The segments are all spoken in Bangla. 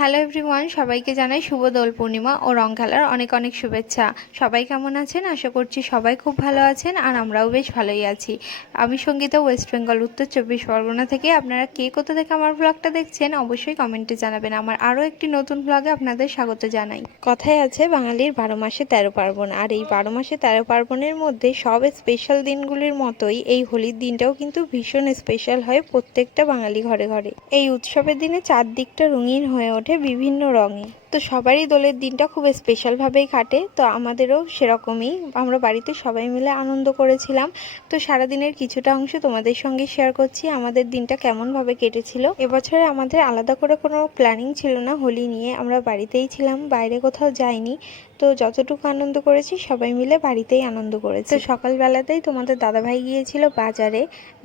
হ্যালো এভরিওয়ান, সবাইকে জানাই শুভ দোল পূর্ণিমা ও রং খেলার অনেক অনেক শুভেচ্ছা। সবাই কেমন আছেন? আশা করছি সবাই খুব ভালো আছেন, আর আমরাও বেশ ভালোই আছি। আমি সঙ্গীতা, ওয়েস্ট বেঙ্গল, উত্তর 24 পরগনা থেকে। আপনারা কে কোথা থেকে আমার ব্লগটা দেখছেন অবশ্যই কমেন্টে জানাবেন। আমার আরও একটি নতুন ব্লগে আপনাদের স্বাগত জানাই। কথায় আছে বাঙালির 12 মাসে 13 পার্বণ, আর এই 12 মাসে 13 পার্বণের মধ্যে সব স্পেশাল দিনগুলির মতোই এই হোলির দিনটাও কিন্তু ভীষণ স্পেশাল হয় প্রত্যেকটা বাঙালি ঘরে ঘরে। এই উৎসবের দিনে চারদিকটা রঙিন হয়ে ওঠে বিভিন্ন রঙে। তো সবারই দোলের দিনটা খুব স্পেশালভাবেই কাটে, তো আমাদেরও সেরকমই। আমরা বাড়িতে সবাই মিলে আনন্দ করেছিলাম। তো সারাদিনের কিছুটা অংশ তোমাদের সঙ্গে শেয়ার করছি আমাদের দিনটা কেমনভাবে কেটেছিল। এবছরে আমাদের আলাদা করে কোনো প্ল্যানিং ছিল না হোলি নিয়ে, আমরা বাড়িতেই ছিলাম, বাইরে কোথাও যাইনি। তো যতটুকু আনন্দ করেছি সবাই মিলে বাড়িতেই আনন্দ করেছি। তো সকালবেলাতেই তোমাদের দাদাভাই গিয়েছিল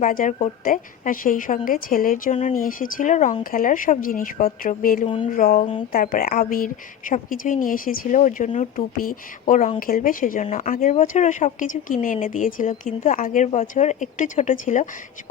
বাজার করতে, আর সেই সঙ্গে ছেলের জন্য নিয়ে এসেছিল রং খেলার সব জিনিসপত্র, বেলুন, রং, তারপরে আবির, সব কিছুই নিয়ে এসেছিল। ওর জন্য টুপি, ও রং খেলবে সেজন্য। আগের বছর ও সব কিছু কিনে এনে দিয়েছিল, কিন্তু আগের বছর একটু ছোট ছিল,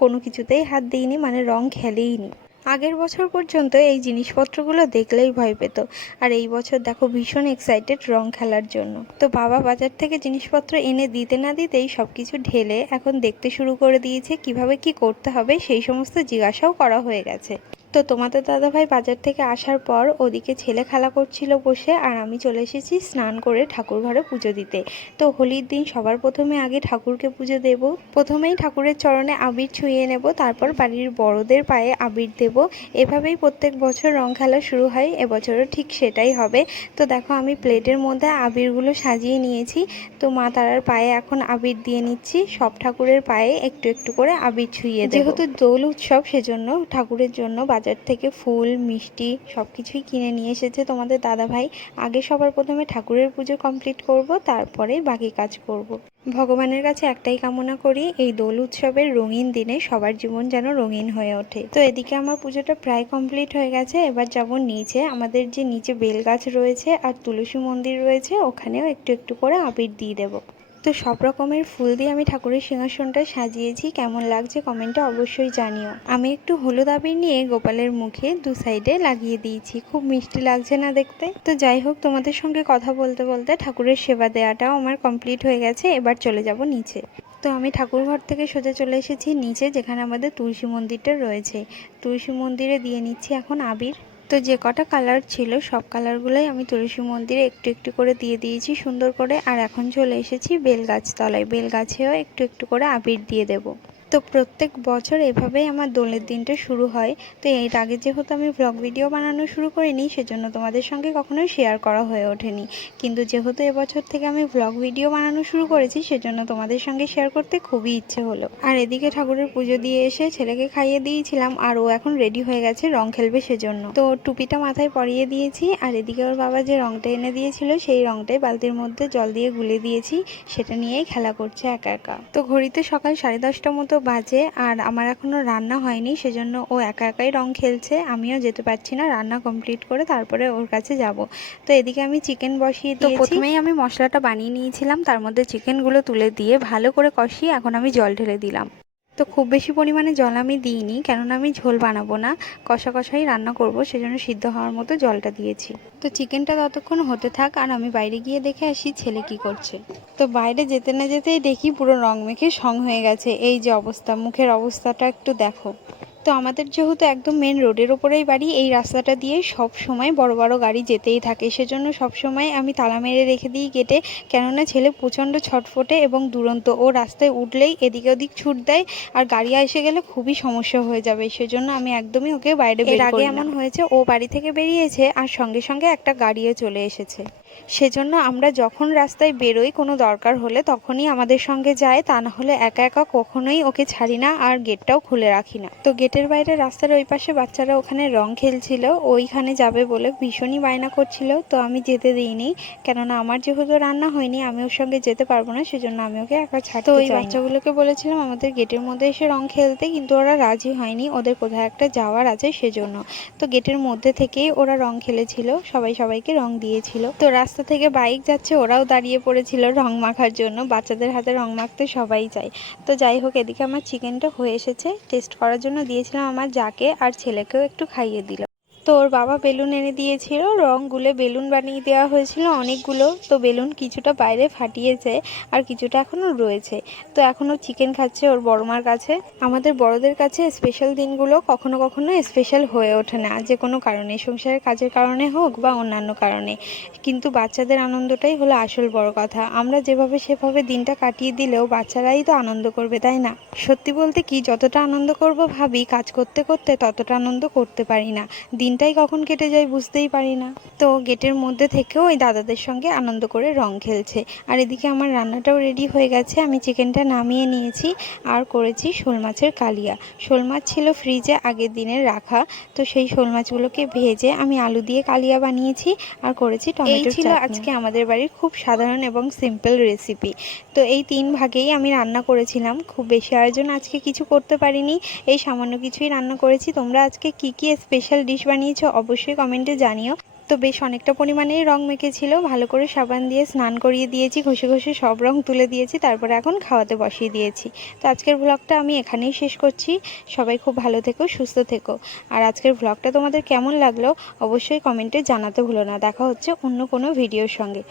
কোনো কিছুতেই হাত দিইনি, মানে রং খেলেইনি। আগের বছর পর্যন্ত এই জিনিসপত্রগুলো দেখলেই ভয় পেত, আর এই বছর দেখো ভীষণ এক্সাইটেড রং খেলার জন্য। তো বাবা বাজার থেকে জিনিসপত্র এনে দিতে না দিতেই সব কিছু ঢেলে এখন দেখতে শুরু করে দিয়েছে, কিভাবে কি করতে হবে সেই সমস্ত জিজ্ঞাসাও করা হয়ে গেছে। তো তোমাদের দাদাভাই বাজার থেকে আসার পর ওদিকে ছেলে খেলা করছিল বসে, আর আমি চলে এসেছি স্নান করে ঠাকুর ঘরে পুজো দিতে। তো হোলির দিন সবার প্রথমে আগে ঠাকুরকে পুজো দেব। প্রথমেই ঠাকুরের চরণে আবির ছুঁয়ে নেব, তারপর বাড়ির বড়দের পায়ে আবির দেব। এভাবেই প্রত্যেক বছর রং খেলা শুরু হয়, এবছরও ঠিক সেটাই হবে। তো দেখো আমি প্লেটের মধ্যে আবিরগুলো সাজিয়ে নিয়েছি। তো মা তারার পায়ে এখন আবির দিয়ে নিচ্ছি, সব ঠাকুরের পায়ে একটু একটু করে আবির ছুঁয়ে দেব। যেহেতু দোল উৎসব সেজন্য ঠাকুরের জন্য বাজার থেকে ফুল, মিষ্টি সব কিছুই কিনে নিয়ে এসেছে তোমাদের দাদাভাই। আগে সবার প্রথমে ঠাকুরের পুজো কমপ্লিট করব, তারপরে বাকি কাজ করব। ভগবানের কাছে একটাই কামনা করি, এই দোল উৎসবের রঙিন দিনে সবার জীবন যেন রঙিন হয়ে ওঠে। তো এদিকে আমার পুজোটা প্রায় কমপ্লিট হয়ে গেছে। এবার যাব নিচে, আমাদের যে নিচে বেল গাছ রয়েছে আর তুলসী মন্দির রয়েছে, ওখানেও একটু একটু করে আবির দিয়ে দেবো। তো সব রকমের ফুল দিয়ে আমি ঠাকুরের সিংহাসনটা সাজিয়েছি, কেমন লাগছে কমেন্টে অবশ্যই জানিও। আমি একটু হলুদ আবির নিয়ে গোপালের মুখে দু সাইডে লাগিয়ে দিয়েছি, খুব মিষ্টি লাগছে না দেখতে? তো যাই হোক, তোমাদের সঙ্গে কথা বলতে বলতে ঠাকুরের সেবা দেওয়াটাও আমার কমপ্লিট হয়ে গেছে। এবার চলে যাব নিচে। তো আমি ঠাকুর ঘর থেকে সোজা চলে এসেছি নিচে, যেখানে আমাদের তুলসী মন্দিরটা রয়েছে। তুলসী মন্দিরে দিয়ে নিচ্ছি এখন আবির। তো যে কটা কালার ছিল সব কালারগুলোই আমি তুলসী মন্দিরে একটু একটু করে দিয়ে দিয়েছি সুন্দর করে। আর এখন চলে এসেছি বেলগাছ তলায়, বেলগাছেও একটু একটু করে আবির দিয়ে দেব। তো প্রত্যেক বছর এভাবেই আমার দোলের দিনটা শুরু হয়। তো এর আগে যেহেতু আমি ব্লগ ভিডিও বানানো শুরু করিনি, সেজন্য তোমাদের সঙ্গে কখনোই শেয়ার করা হয়ে ওঠেনি। কিন্তু যেহেতু এবছর থেকে আমি ব্লগ ভিডিও বানানো শুরু করেছি, সেজন্য তোমাদের সঙ্গে শেয়ার করতে খুবই ইচ্ছে হলো। আর এদিকে ঠাকুরের পুজো দিয়ে এসে ছেলেকে খাইয়ে দিয়েছিলাম, আর ও এখন রেডি হয়ে গেছে রং খেলবে সেজন্য। তো টুপিটা মাথায় পরিয়ে দিয়েছি, আর এদিকে ওর বাবা যে রংটা এনে দিয়েছিল সেই রংটাই বালতির মধ্যে জল দিয়ে গুলে দিয়েছি, সেটা নিয়েই খেলা করছে একা একা। তো ঘড়িতে সকাল 10:30টার মতো বাজে, আর আমার এখনো রান্না হয়নি, সেজন্য ও একা একাই রং খেলছে। আমিও যেতে পারছি না, রান্না কমপ্লিট করে তারপরে ওর কাছে যাব। তো এদিকে আমি চিকেন বসিয়ে দিয়েছি। তো প্রথমেই আমি মশলাটা বানিয়ে নিয়েছিলাম, তার মধ্যে চিকেনগুলো তুলে দিয়ে ভালো করে কষিয়ে এখন আমি জল ঢেলে দিলাম। তো খুব বেশি পরিমাণে জল আমি দিইনি, কেননা আমি ঝোল বানাবো না, কষা কষাই রান্না করব, সেজন্য সিদ্ধ হওয়ার মতো জলটা দিয়েছি। তো চিকেনটা ততক্ষণ হতে থাক, আর আমি বাইরে গিয়ে দেখে আসি ছেলে কি করছে। তো বাইরে যেতে না যেতেই দেখি পুরো রং মেখে সং হয়ে গেছে। এই যে অবস্থা, মুখের অবস্থাটা একটু দেখো। তো আমাদের যেহেতু একদম মেন রোডের ওপরেই বাড়ি, এই রাস্তাটা দিয়ে সব সময় বড় বড় গাড়ি যেতেই থাকে, সেজন্য সব সময় আমি তালা মেরে রেখে দিই গেটে। কেননা ছেলে প্রচণ্ড ছটফটে এবং দুরন্ত, ও রাস্তায় উঠলেই এদিকে ওদিক ছুট দেয়, আর গাড়ি এসে গেলে খুবই সমস্যা হয়ে যাবে, সেজন্য আমি একদমই ওকে বাইরে বের করি না। এর আগে এমন হয়েছে, ও বাড়ি থেকে বেরিয়েছে আর সঙ্গে সঙ্গে একটা গাড়িও চলে এসেছে। সেজন্য আমরা যখন রাস্তায় বেরোই কোনো দরকার হলে তখনই আমাদের সঙ্গে যায়, তা না হলে একা একা কখনোই ওকে ছাড়ি না, আর গেটটাও খুলে রাখি না। তো গেটের বাইরে রাস্তার ওই পাশে বাচ্চারা ওখানে রং খেলছিল, ওইখানে যাবে বলে ভীষণই বায়না করছিল। তো আমি যেতে দিইনি, কেননা আমার যেহেতু রান্না হয়নি আমি ওর সঙ্গে যেতে পারবো না, সেজন্য আমি ওকে একা ছাড়তে চাই না। তো ওই বাচ্চাগুলোকে বলেছিলাম আমাদের গেটের মধ্যে এসে রং খেলতে, কিন্তু ওরা রাজি হয়নি, ওদের কোথাও একটা যাওয়ার আছে সেজন্য। তো গেটের মধ্যে থেকেই ওরা রং খেলেছিল, সবাই সবাইকে রং দিয়েছিল। তো রাস্তা থেকে বাইক যাচ্ছে, ওরাও দাঁড়িয়ে পড়েছিল রং মাখার জন্য, বাচ্চাদের হাতে রং মাখতে সবাই চায়। তো যাই হোক, এদিকে আমার চিকেনটা হয়ে এসেছে, টেস্ট করার জন্য দিয়েছিলাম আমার যাকে, আর ছেলেকেও একটু খাইয়ে দিল। তো ওর বাবা বেলুন এনে দিয়েছিল, রং গুলে বেলুন বানিয়ে দেওয়া হয়েছিল অনেকগুলো। তো বেলুন কিছুটা বাইরে ফাটিয়েছে আর কিছুটা এখনও রয়েছে। তো এখনও চিকেন খাচ্ছে ওর বড়মার কাছে। আমাদের বড়দের কাছে স্পেশাল দিনগুলো কখনো কখনো স্পেশাল হয়ে ওঠে না, যে কোনো কারণে, সংসারের কাজের কারণে হোক বা অন্যান্য কারণে। কিন্তু বাচ্চাদের আনন্দটাই হলো আসল বড় কথা। আমরা যেভাবে সেভাবে দিনটা কাটিয়ে দিলেও বাচ্চারাই তো আনন্দ করবে, তাই না? সত্যি বলতে কি, যতটা আনন্দ করব ভাবি, কাজ করতে করতে ততটা আনন্দ করতে পারি না। দিনটাই কখন কেটে যায় বুঝতেই পারি না। তো গেটের মধ্যে থেকেও ওই দাদাদের সঙ্গে আনন্দ করে রং খেলছে। আর এদিকে আমার রান্নাটাও রেডি হয়ে গেছে। আমি চিকেনটা নামিয়ে নিয়েছি আর করেছি শোল মাছের কালিয়া। শোল মাছ ছিল ফ্রিজে আগের দিনের রাখা, তো সেই শোল মাছগুলোকে ভেজে আমি আলু দিয়ে কালিয়া বানিয়েছি আর করেছি টমেটোর চাটনি। আজকে আমাদের বাড়ির খুব সাধারণ এবং সিম্পল রেসিপি। তো এই 3 ভাগেই আমি রান্না করেছিলাম, খুব বেশি আয়োজন আজকে কিছু করতে পারিনি, এই সামান্য কিছুই রান্না করেছি। তোমরা আজকে কি কি স্পেশাল ডিশ বানিয়েছো অবশ্যই কমেন্টে জানিও। তো বেশ অনেকটা পরিমাণেই রং মেখেছিল, ভালো করে সাবান দিয়ে স্নান করিয়ে দিয়েছি, ঘষে ঘষে সব রং তুলে দিয়েছি, তারপরে এখন খাওয়াতে বসিয়ে দিয়েছি। তো আজকের ব্লগটা আমি এখানেই শেষ করছি। সবাই খুব ভালো থেকো, সুস্থ থেকো। আর আজকের ব্লগটা তোমাদের কেমন লাগলো অবশ্যই কমেন্টে জানাতে ভুলো না। দেখা হচ্ছে অন্য কোনো ভিডিওর সঙ্গে।